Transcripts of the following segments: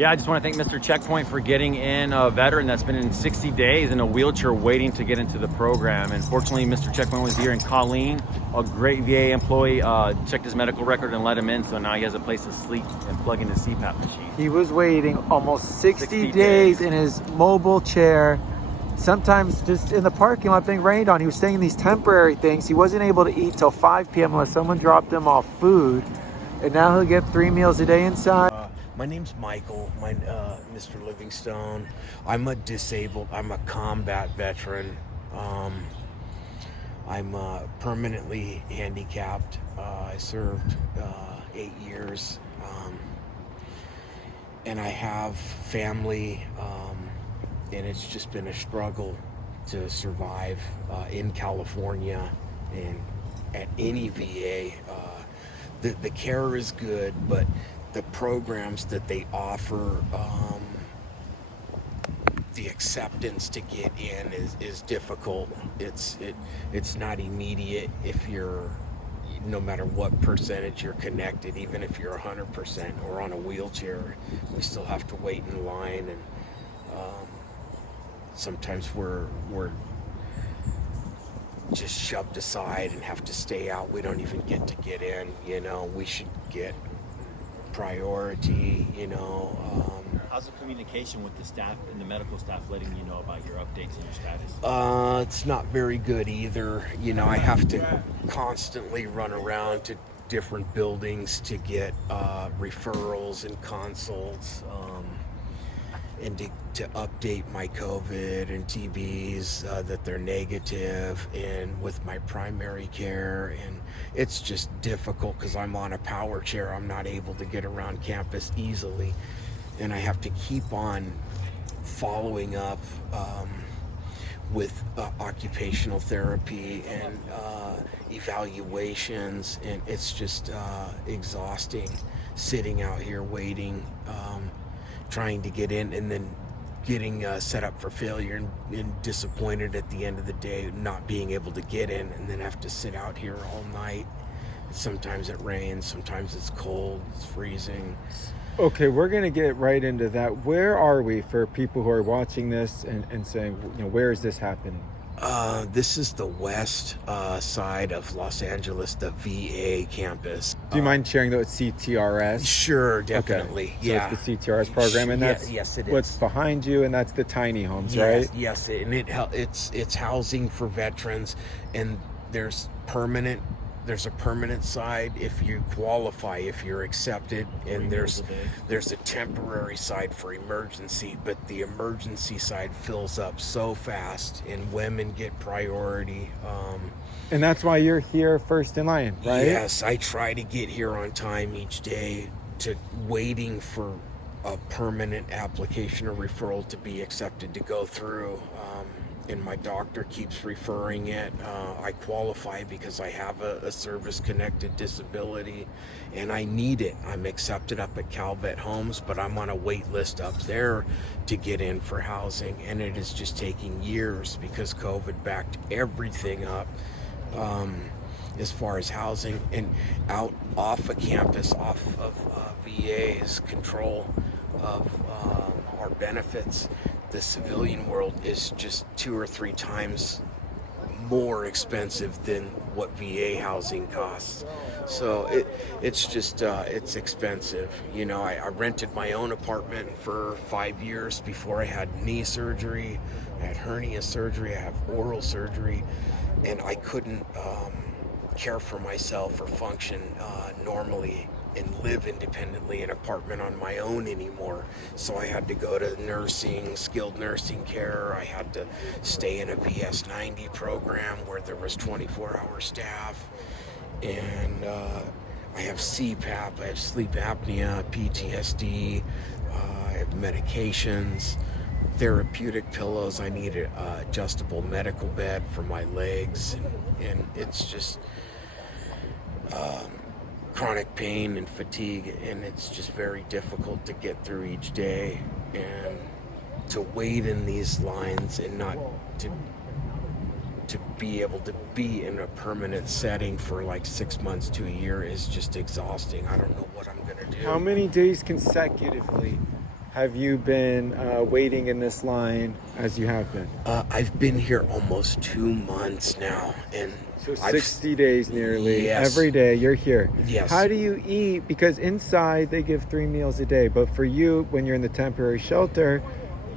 Yeah, I just want to thank Mr. Checkpoint for getting in a veteran that's been in 60 days in a wheelchair waiting to get into the program. And fortunately, Mr. Checkpoint was here, and Colleen, a great VA employee, checked his medical record and let him in. So now he has a place to sleep and plug in his CPAP machine. He was waiting almost 60 days in his mobile chair. Sometimes just in the parking lot, being rained on. He was staying in these temporary things. He wasn't able to eat till 5 p.m. unless someone dropped him off food. And now he'll get 3 meals a day inside. My name's Michael, Mr. Livingstone. I'm a combat veteran. I'm permanently handicapped. I served 8 years. And I have family, and it's just been a struggle to survive in California and at any VA. The care is good, but the programs that they offer, the acceptance to get in is difficult. It's not immediate if you're, no matter what percentage you're connected, even if you're 100% or on a wheelchair, we still have to wait in line, and sometimes we're just shoved aside and have to stay out. We don't even get to get in. We should get priority. How's the communication with the staff and the medical staff letting you know about your updates and your status? It's not very good either. I have to constantly run around to different buildings to get referrals and consults, and to update my COVID and TBs that they're negative, and with my primary care. And it's just difficult because I'm on a power chair. I'm not able to get around campus easily, and I have to keep on following up with occupational therapy and evaluations, and it's just exhausting sitting out here waiting, trying to get in, and then getting set up for failure and disappointed at the end of the day, not being able to get in, and then have to sit out here all night. Sometimes it rains, sometimes it's cold, it's freezing. Okay, we're going to get right into that. Where are we for people who are watching this and saying, where is this happening? This is the west side of Los Angeles, the VA campus. Do you mind sharing that with CTRS? Sure, definitely. Okay. So yeah, it's the CTRS program, and that's yes, it is. What's behind you, and that's the tiny homes, yes, right? Yes, and it's housing for veterans, and there's a permanent side if you qualify, if you're accepted, and there's a temporary side for emergency, but the emergency side fills up so fast, and women get priority. And that's why you're here first in line, right? Yes, I try to get here on time each day, to waiting for a permanent application or referral to be accepted to go through. And my doctor keeps referring it. I qualify because I have a service-connected disability, and I need it. I'm accepted up at Calvet Homes, but I'm on a wait list up there to get in for housing, and it is just taking years because COVID backed everything up as far as housing, and out off of campus, off of VA's control of our benefits. The civilian world is just 2 or 3 times more expensive than what VA housing costs. So it's just it's expensive. I rented my own apartment for 5 years before I had knee surgery. I had hernia surgery. I have oral surgery, and I couldn't care for myself or function normally and live independently in an apartment on my own anymore. So I had to go to nursing, skilled nursing care. I had to stay in a VS90 program where there was 24-hour staff. And I have CPAP, I have sleep apnea, PTSD, I have medications, therapeutic pillows. I need an adjustable medical bed for my legs. And it's just chronic pain and fatigue, and it's just very difficult to get through each day, and to wait in these lines and not to be able to be in a permanent setting for like 6 months to a year is just exhausting. I don't know what I'm gonna do. How many days consecutively have you been waiting in this line as you have been? I've been here almost 2 months now, and So 60 days nearly. Yes. Every day you're here. Yes. How do you eat? Because inside they give 3 meals a day, but for you, when you're in the temporary shelter,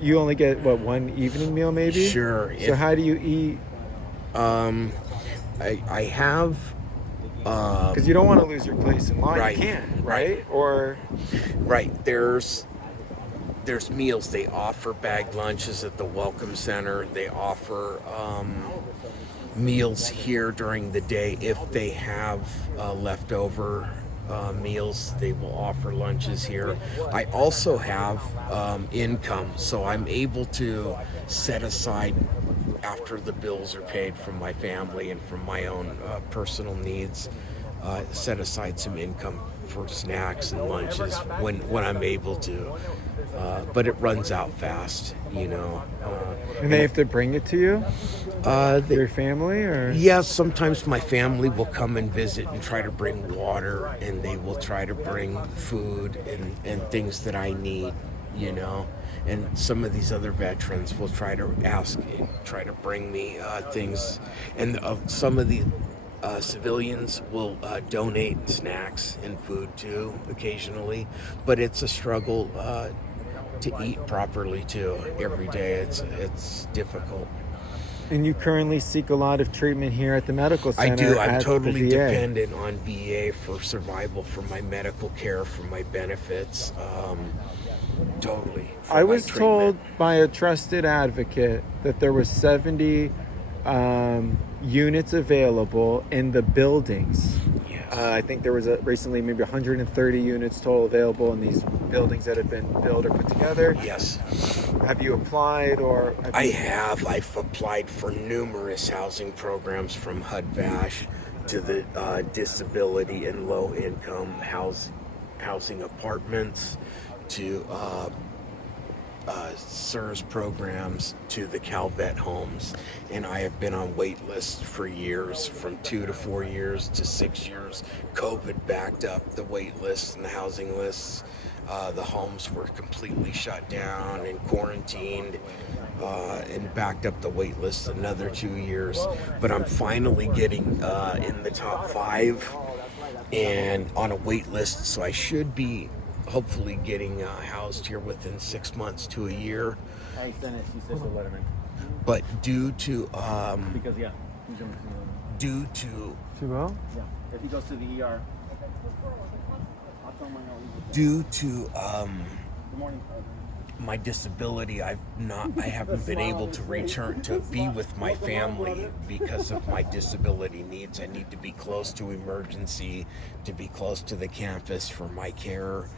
you only get, what, 1 evening meal maybe? Sure. So how do you eat? I have... Because you don't want to lose your place in line. Right. You can't, right? Or... Right, there's meals. They offer bagged lunches at the Welcome Center. They offer meals here during the day. If they have leftover meals, they will offer lunches here. I also have income, so I'm able to set aside, after the bills are paid from my family and from my own personal needs, set aside some income for snacks and lunches when I'm able to. But it runs out fast, you know. And they have to bring it to you? Your family? Or? Yes, sometimes my family will come and visit and try to bring water, and they will try to bring food and things that I need, you know. And some of these other veterans will try to bring me things. And some of the civilians will donate snacks and food too, occasionally. But it's a struggle to eat properly too. Every day it's difficult. And you currently seek a lot of treatment here at the medical center? I do. I'm at the totally VA. dependent on VA for survival, for my medical care, for my benefits. Totally. I was told by a trusted advocate that there was 70 units available in the buildings. Yes. I think there was recently maybe 130 units total available in these buildings that have been built or put together. Yes. Have you applied or? I've applied for numerous housing programs, from HUD-VASH to the disability and low income housing apartments, to CTRS programs, to the CalVet homes, and I have been on wait lists for years, from 2 to 4 years to 6 years. COVID backed up the wait lists and the housing lists. The homes were completely shut down and quarantined, and backed up the wait lists another 2 years. But I'm finally getting in the top 5 and on a wait list, so I should be hopefully getting housed here within 6 months to a year. Hey, Dennis, he says to let him in. But due to Because, yeah, he's going to due to Too well? Yeah, if he goes to the ER. I'll tell him I know. due to Good morning. my disability, I haven't been able to return to be with my family because of my disability needs. I need to be close to emergency, to be close to the campus for my care,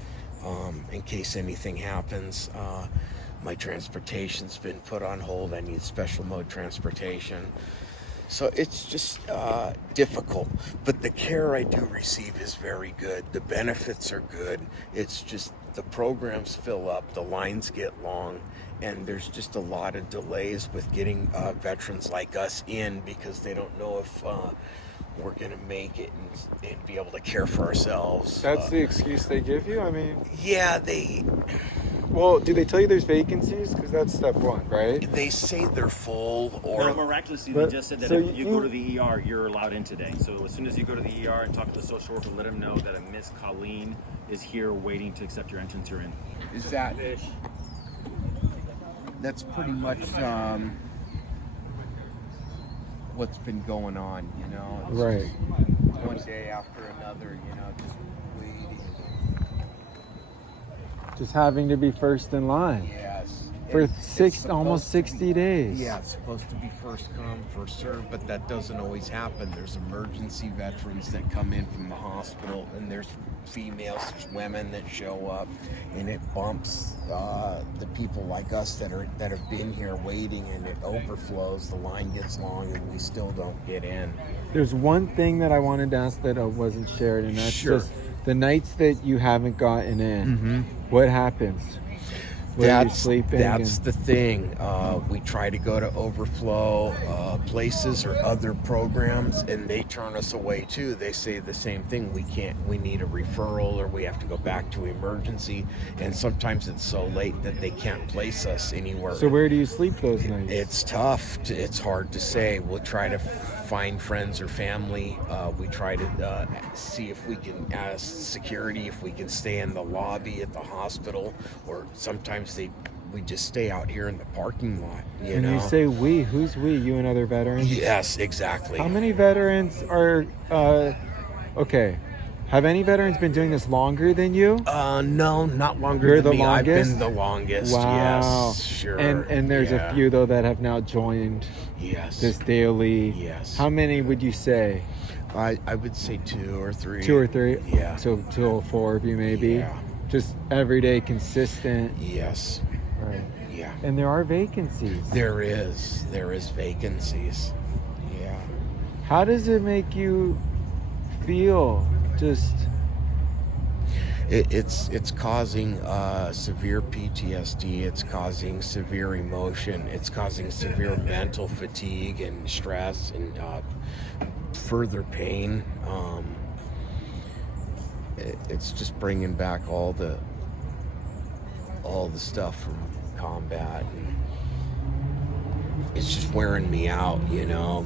in case anything happens. My transportation's been put on hold. I need special mode transportation. So it's just difficult, but the care I do receive is very good. The benefits are good. It's just the programs fill up, the lines get long, and there's just a lot of delays with getting veterans like us in, because they don't know if we're going to make it and be able to care for ourselves. That's the excuse they give you? I mean... Yeah, Well, do they tell you there's vacancies? Because that's step one, right? they say they're full, Or or miraculously, But- they just said that so if you go to the ER, you're allowed in today. So as soon as you go to the ER and talk to the social worker, let them know that a Miss Colleen is here waiting to accept your entrance. You're in. Is that's pretty much what's been going on, you know? It's Right. just one day after another, you know, just waiting. Just having to be first in line Yes. for It's almost supposed to 60 days. Yeah, it's supposed to be first come, first served, but that doesn't always happen. There's emergency veterans that come in from the hospital, and there's females, there's women that show up, and it bumps the people like us that have been here waiting, and it overflows. The line gets long, and we still don't get in. There's one thing that I wanted to ask that wasn't shared, and that's Sure. just the nights that you haven't gotten in. Mm-hmm. What happens? where you're sleeping. That's the thing. We try to go to overflow places or other programs, and they turn us away too. They say the same thing. We need a referral, or we have to go back to emergency. And sometimes it's so late that they can't place us anywhere. So where do you sleep those nights? It's tough. It's hard to say. We'll try to find friends or family. We try to see if we can ask security if we can stay in the lobby at the hospital, or sometimes we just stay out here in the parking lot. And you say we, who's we? You and other veterans? Yes, exactly. How many veterans are okay? Have any veterans been doing this longer than you? No, not longer You're than the me. longest? I've been the longest. Wow. Yes, sure. And there's a few though that have now joined Yes. this daily. Yes. How many would you say? I would say 2 or 3. 2 or 3? Yeah. So 2 or 4 of you maybe? Yeah. Just everyday, consistent. Yes. Right. Yeah. And there are vacancies. There is vacancies. Yeah. How does it make you feel? Just it's causing severe PTSD. It's causing severe emotion. It's causing severe mental fatigue and stress and further pain. It's just bringing back all the stuff from combat. And it's just wearing me out,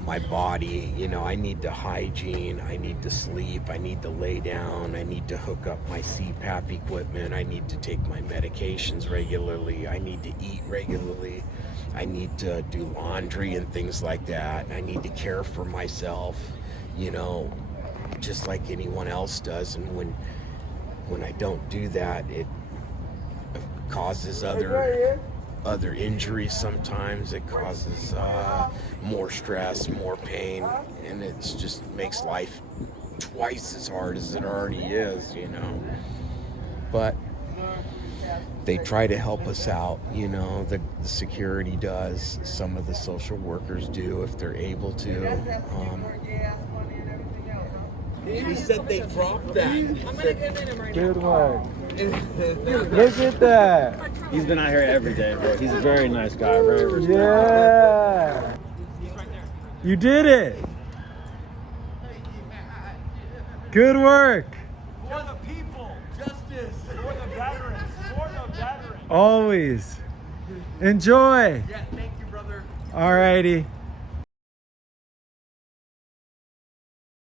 my body, I need the hygiene, I need to sleep, I need to lay down, I need to hook up my CPAP equipment, I need to take my medications regularly, I need to eat regularly, I need to do laundry and things like that, I need to care for myself, just like anyone else does. And when I don't do that, it causes other injuries. Sometimes it causes more stress, more pain, and it just makes life twice as hard as it already is, But they try to help us out, the security does, some of the social workers do if they're able to. He said they dropped that. good work. Look at that. He's been out here every day, bro. He's a very nice guy, very respectful. Yeah. You did it. Good work. For the people, justice. For the veterans. For the veterans. Always. Enjoy. Yeah, thank you, brother. Alrighty.